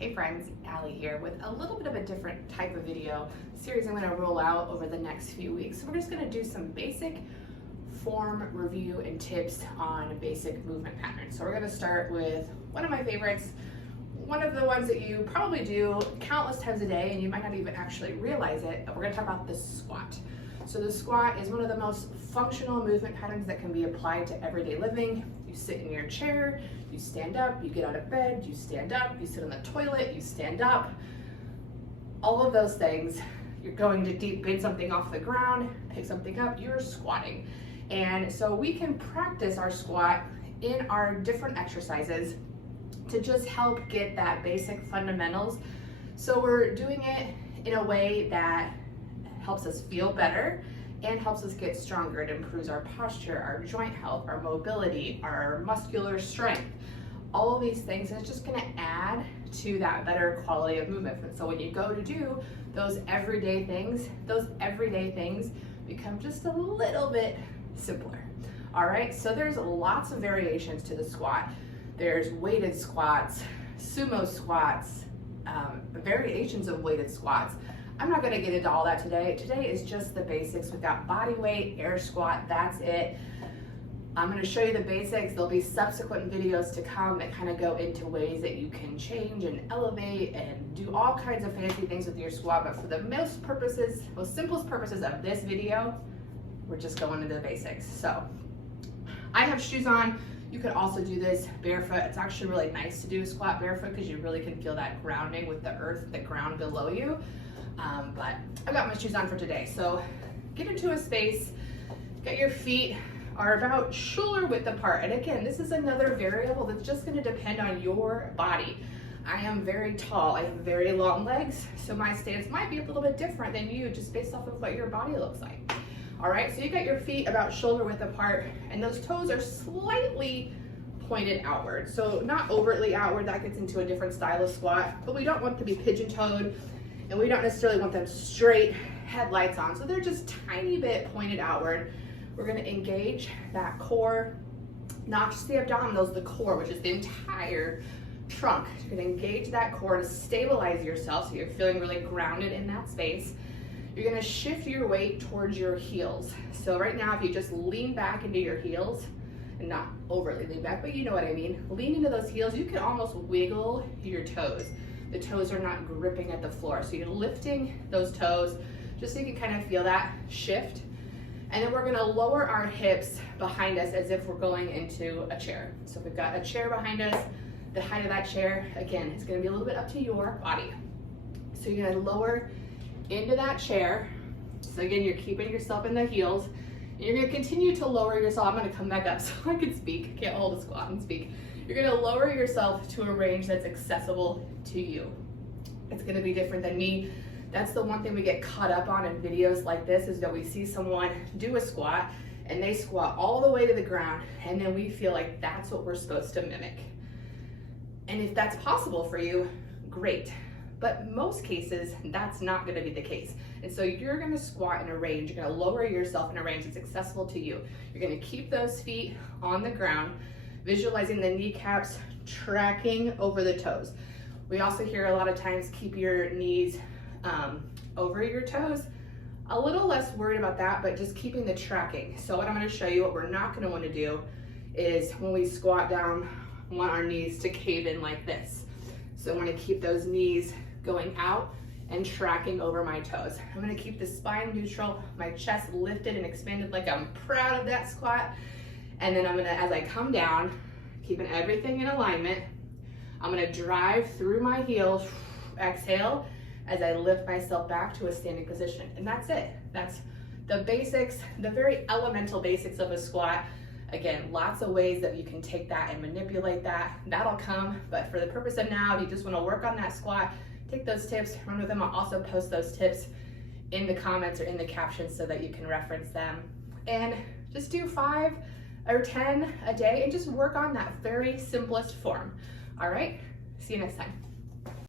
Hey friends, Allie here with a little bit of a different type of video series I'm going to roll out over the next few weeks. So we're just going to do some basic form review and tips on basic movement patterns. So we're going to start with one of my favorites, one of the ones that you probably do countless times a day and you might not even actually realize it, but we're going to talk about the squat. So the squat is one of the most functional movement patterns that can be applied to everyday living. You sit in your chair, you stand up, you get out of bed, you stand up, you sit on the toilet, you stand up. All of those things, you're going to deep bend something off the ground, pick something up, you're squatting. And so we can practice our squat in our different exercises to just help get that basic fundamentals. So we're doing it in a way that helps us feel better and helps us get stronger. It improves our posture, our joint health, our mobility, our muscular strength, all of these things, and it's just gonna add to that better quality of movement. So when you go to do those everyday things become just a little bit simpler. All right, so there's lots of variations to the squat. There's weighted squats, sumo squats, variations of weighted squats. I'm not gonna get into all that today. Today is just the basics. We've got body weight, air squat, that's it. I'm gonna show you the basics. There'll be subsequent videos to come that kind of go into ways that you can change and elevate and do all kinds of fancy things with your squat, but for the most simplest purposes of this video, we're just going into the basics. So I have shoes on. You could also do this barefoot. It's actually really nice to do a squat barefoot because you really can feel that grounding with the earth, the ground below you. But I've got my shoes on for today. So get into a space, get your feet are about shoulder width apart. And again, this is another variable that's just gonna depend on your body. I am very tall, I have very long legs, so my stance might be a little bit different than you just based off of what your body looks like. All right, so you got your feet about shoulder width apart and those toes are slightly pointed outward. So not overtly outward, that gets into a different style of squat, but we don't want to be pigeon-toed and we don't necessarily want them straight headlights on. So they're just tiny bit pointed outward. We're gonna engage that core, not just the abdominals, the core, which is the entire trunk. You're gonna engage that core to stabilize yourself so you're feeling really grounded in that space. You're gonna shift your weight towards your heels. So right now, if you just lean back into your heels, and not overly lean back, but you know what I mean, lean into those heels, you can almost wiggle your toes. The toes are not gripping at the floor. So you're lifting those toes just so you can kind of feel that shift. And then we're gonna lower our hips behind us as if we're going into a chair. So if we've got a chair behind us, the height of that chair, again, it's gonna be a little bit up to your body. So you're gonna lower into that chair. So again, you're keeping yourself in the heels. And you're gonna continue to lower yourself. I'm gonna come back up so I can speak. I can't hold a squat and speak. You're gonna lower yourself to a range that's accessible to you. It's gonna be different than me. That's the one thing we get caught up on in videos like this is that we see someone do a squat and they squat all the way to the ground and then we feel like that's what we're supposed to mimic. And if that's possible for you, great. But most cases, that's not gonna be the case. And so you're gonna squat in a range, you're gonna lower yourself in a range that's accessible to you. You're gonna keep those feet on the ground, visualizing the kneecaps tracking over the toes. We also hear a lot of times keep your knees over your toes. A little less worried about that, but just keeping the tracking. So what I'm gonna show you, what we're not gonna wanna do is when we squat down, we want our knees to cave in like this. So I wanna keep those knees going out and tracking over my toes. I'm gonna keep the spine neutral, my chest lifted and expanded like I'm proud of that squat. And then I'm gonna, as I come down, keeping everything in alignment, I'm gonna drive through my heels, exhale, as I lift myself back to a standing position. And that's it. That's the basics, the very elemental basics of a squat. Again, lots of ways that you can take that and manipulate that. That'll come, but for the purpose of now, if you just wanna work on that squat, take those tips, run with them. I'll also post those tips in the comments or in the captions so that you can reference them. And just do 5 or 10 a day and just work on that very simplest form. All right, see you next time.